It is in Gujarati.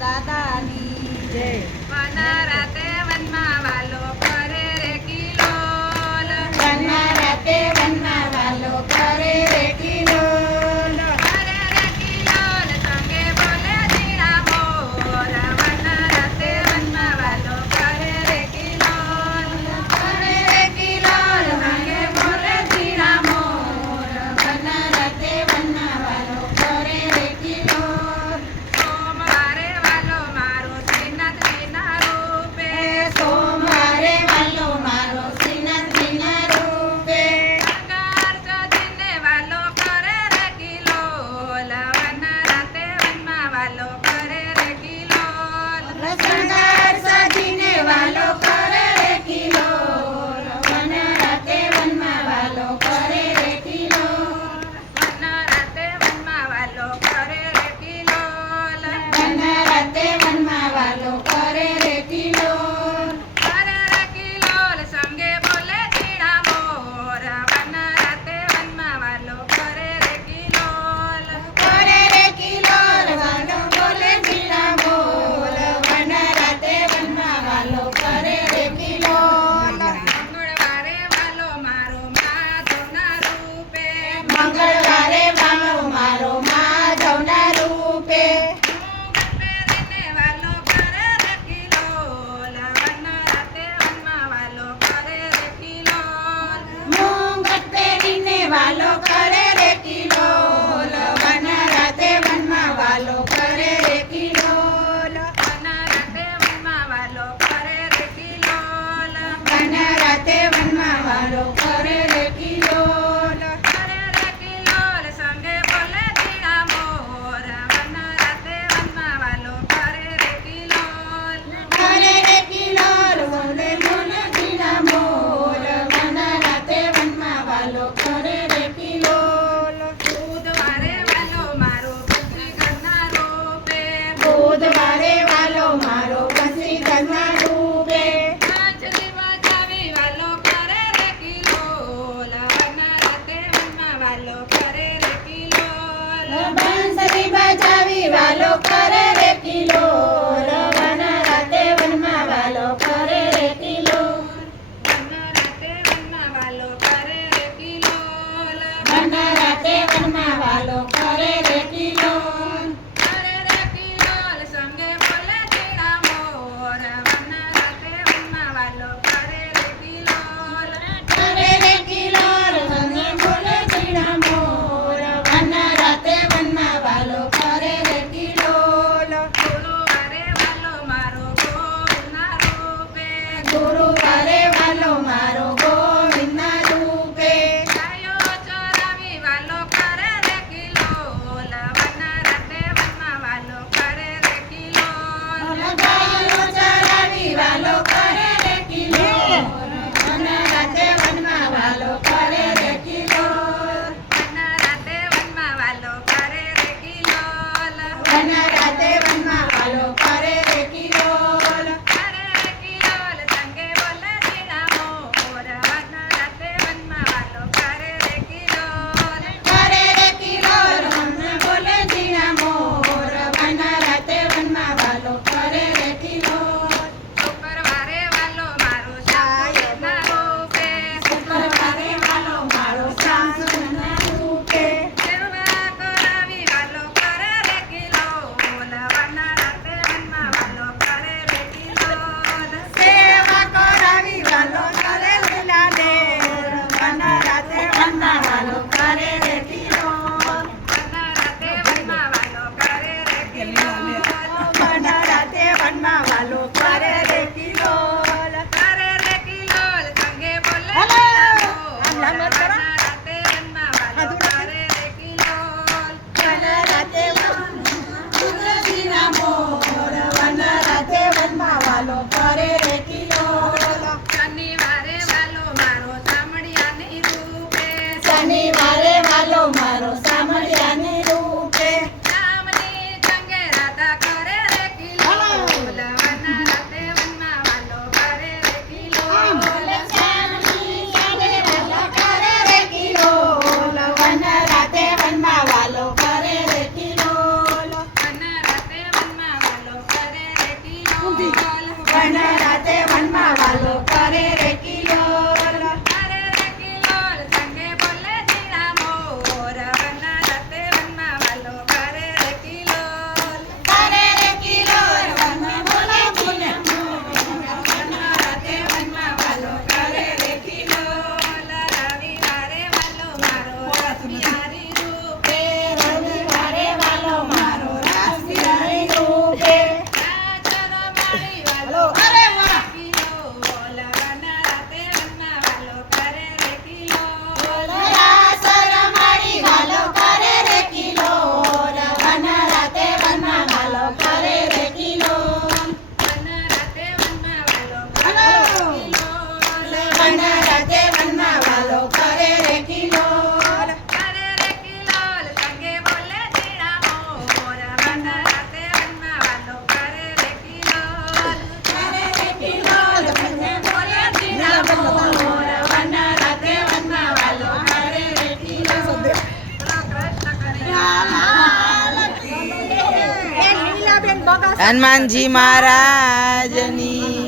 દાદાની જય. વના રાતે વનમાં વાલો કરે રે કિલોલ. વના રાતે વનમાં વાલો કરે રે કિલોલ. કરે રે કિલોલ સંગે બોલે ઝીણા મોર. વના રાતે વનમાં વાલો કરે રે કિલોલ. કરે રે કિલોલ સંગે બોલે ઝીણા મોર. વના રાતે વનમાં વાલો કરે રે કિલોલ. સોમવારે વાલો મારો શ્રીનાથજીના રૂપે. સોમવારે વાલો મારો શ્રીનાથજીના રૂપે. શણગાર સજીને વાલો કરે રે કિલોલ. વના રાતે વનમાં વાલો કરે રે કિલોલ. શણગાર સાજીને વાલો કરે રે કિલોલ. વના રાતે વનમાં વાલો કરે રે કિલોલ. વના રાતે વનમાં વાલો કરે રે કિલોલ. વના રાતે વનમાં વાલો કરે રે કિલોલ. કરે રે કિલોલ સંગે બોલે ઝીણા મોર. વના રાતે વનમાં વાલો કરે રે કિલોલ. કરે રે કિલોલ વાલો બોલે ઝીણા બોલ. વના રાતે વનમાં વાલો કરે રે કિલોલ. મંગળવારે વાલો મારો માધવના રૂપે. મંગળવારે વાલો મારો માધવના રૂપે. પહેરીને વાલો કરે રે કિલોલ. વના રાતે વનમાં વાલો કરે રે કિલોલ. મુંગટ પહેરીને વાલો કરે રે કિલોલ. વના રાતે વનમાં વાલો કરે રે કિલોલ. વના રાતે વનમાં વાલો કરે રે કિલોલ. વના રાતે વનમાં વાલો કરે રે કિલોલ. કરે રે કિલોલ સંગે બોલે ઝીણા મોર. વના રાતે વનમાં વાલો કરે રે કિલોલ. કરે રે કિલોલ બોલે બોલે ઝીણા બોલ. વના રાતે વનમાં વાલો કરે રે કિલોલ. બુધવારે વાલો મારો પુત્રી ઘરના રૂપે. બુધવારે વાલો મારો વસીઘરના રૂપે. પાંચમી બજાવી વાલો કરે રે કિલોલ. વના રાતે વનમાં વાલો કરે રે કિલોલ. બંસરી બજાવી વાલો કરે રે કિલોલ. વના રાતે વનમાં વાલો કરે રે કિલોલ. વના રાતે વનમાં વાલો કરે રે કિલોલ. વના રાતે વનમાં વાલો કરે રે કિલોલ. કરે રે કિલોલ સંગે બોલે ઝીણા મોર. વના રાતે વનમાં વાલો કરે રે કિલોલ. કરે રે કિલોલ મને બોલે ઝીણા મોર. વના રાતે વનમાં વાલો કરે રે કિલોલ. ગુરુવારે વાલો મારો ગોવિંદના રૂપે. ગુરુવારે વાલો મારો ગોવિંદના રૂપે. ગાયો ચરાવી વાલો કરે રે કિલોલ. વના રાતે વનમાં વાલો કરે રે કિલોલ. ગાયો ચરાવી વાલો કરે રે કિલોલ. વના રાતે વનમાં વાલો કરે રે કિલોલ. વના રાતે વનમાં વાલો કરે રે કિલોલ. વના રાતે વનમાં વાલો કરે રે કિલોલ. કરે રે કિલોલ સંગે બોલે ઝીણા મોર. વના રાતે વનમાં વાલો કરે રે કિલોલ. કરે રે કિલોલ મને બોલે ઝીણા મોર. વના રાતે વનમાં વાલો કરે રે કિલોલ. શુક્રવારે વાલો મારો સાયના રૂપે. શુક્રવારે વાલો મારો સાસુના રૂપે. સેવા કરાવી વાલો કરે રે કિલોલ. વના રાતે વનમાં વાલો કરે રે કિલોલ. સેવા કરાવી વાલો કરે રે લાડેર. વના રાતે વનમાં વાલો કરે રે કિલોલ. વના રાતે વનમાં વાલો કરે રે કિલોલ. વના રાતે વનમાં વાલો કરે રે કિલોલ. કરે રે કિલોલ સંગે બોલે હેલો. ઝીણા મોર. આમ કરો. વના રાતે વનમાં વાલો કરે રે કિલોલ. વના રાતે વનમાં ઝીણા મોર. વના રાતે વનમાં વાલો કરે રે કિલોલ. શનિવારે વાલો મારો સામળિયાની રૂપે. શનિવારે વાલો મારો સામળિયાની રૂપે. રામની સંગે રાધા કરે રે કિલોલ. વના તો હનુમાનજી મહારાજની